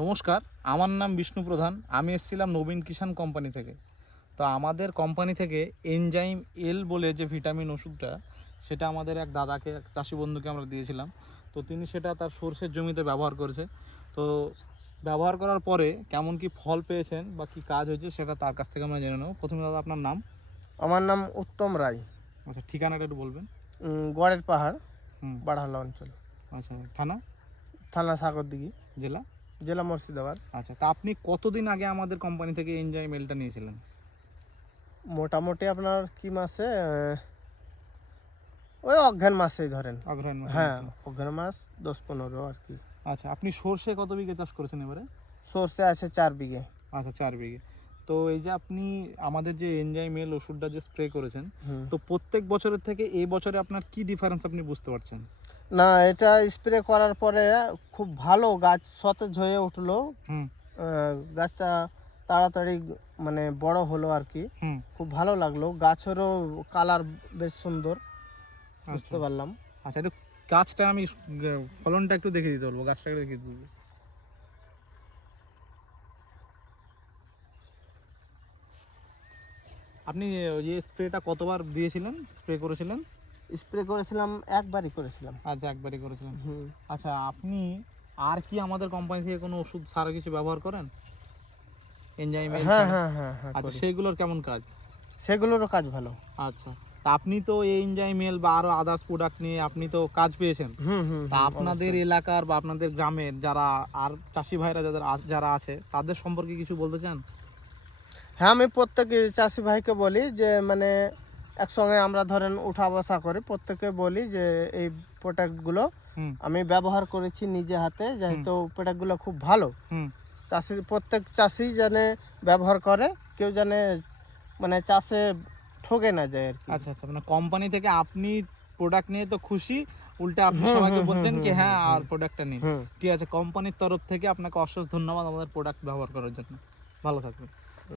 নমস্কার আমার নাম বিষ্ণু প্রধান। আমি এসেছিলাম নবীন কিষাণ কোম্পানি থেকে। তো আমাদের কোম্পানি থেকে এনজাইম এল বলে যে ভিটামিন ওষুধটা সেটা আমাদের এক দাদাকে এক চাষি বন্ধুকে আমরা দিয়েছিলাম। তো তিনি সেটা তার সর্ষের জমিতে ব্যবহার করেছে। তো ব্যবহার করার পরে কেমন কি ফল পেয়েছেন বা কি কাজ হয়েছে সেটা তার কাছ থেকে আমরা জেনে নেব। প্রথমে দাদা আপনার নাম? আমার নাম উত্তম রায়। আচ্ছা ঠিকানাটা একটু বলবেন। গড়ের পাহাড় বাড়ালা অঞ্চল। আচ্ছা থানা? থানা সাগরদিঘি। জেলা? জেলা মুর্শিদাবাদ। আচ্ছা তা আপনি কতদিন আগে আমাদের কোম্পানি থেকে এনজয় মেলটা নিয়েছিলেন? মোটামুটি আপনার কি মাসে? ওই অজ্ঞান মাসেই ধরেন। মাসে হ্যাঁ নিয়েছিলেন। অজ্ঞান মাস দশ পনেরো আর কি। আচ্ছা আপনি সর্ষে কত বিঘে চাষ করেছেন এবারে? সর্ষে আছে চার বিঘে। আচ্ছা চার বিঘে। তো এই যে আপনি আমাদের যে এনজাইম মেল ওষুধটা যে স্প্রে করেছেন তো প্রত্যেক বছরের থেকে এই বছরে আপনার কি ডিফারেন্স আপনি বুঝতে পারছেন? না এটা স্প্রে করার পরে খুব ভালো গাছ সতেজ হয়ে উঠল। গাছটা তাড়াতাড়ি মানে বড় হলো আর কি। খুব ভালো লাগল। গাছেরও কালার বেশ সুন্দর বুঝতে আচ্ছা পারলাম। আচ্ছা গাছটা আমি ফলনটা একটু দেখে দিতে বলব গাছটাকে দেখে দিতে বলব। আপনি ওই যে স্প্রেটা কতবার দিয়েছিলেন? স্প্রে করেছিলেন? স্প্রে করেছিলাম একবারই করেছিলাম। আচ্ছা একবারই করেছিলাম। হুম। আচ্ছা আপনি আর কি আমাদের কোম্পানি থেকে কোনো ওষুধ সার কিছু ব্যবহার করেন? এনজাইম হ্যাঁ হ্যাঁ হ্যাঁ হ্যাঁ আচ্ছা সেগুলোর কেমন কাজ? সেগুলোরও কাজ ভালো। আচ্ছা তা আপনি তো এই এনজাইম এল বা আরও আদার্স প্রোডাক্ট নিয়ে আপনি তো কাজ পেয়েছেন। হুম হুম তা আপনাদের এলাকার বা আপনাদের গ্রামের যারা আর চাষি ভাইরা যাদের যারা আছে তাদের সম্পর্কে কিছু বলতে চান? হ্যাঁ আমি প্রত্যেক চাষি ভাইকে বলি যে মানে একসঙ্গে আমরা ধরেন উঠা বসা করি। প্রত্যেকে বলি যে এই প্রোডাক্টগুলো আমি ব্যবহার করেছি নিজে হাতে যেহেতু প্রোডাক্টগুলো খুব ভালো। চাষি প্রত্যেক চাষি জানে ব্যবহার করে কেউ জানে মানে চাষে ঠকে না যায় আর আচ্ছা আচ্ছা মানে কোম্পানি থেকে আপনি প্রোডাক্ট নিয়ে তো খুশি উল্টে আপনি সবাইকে বলতেন কি হ্যাঁ আর প্রোডাক্টটা নিন। ঠিক আছে কোম্পানির তরফ থেকে আপনাকে অশেষ ধন্যবাদ আমাদের প্রোডাক্ট ব্যবহার করার জন্য। ভালো থাকবেন।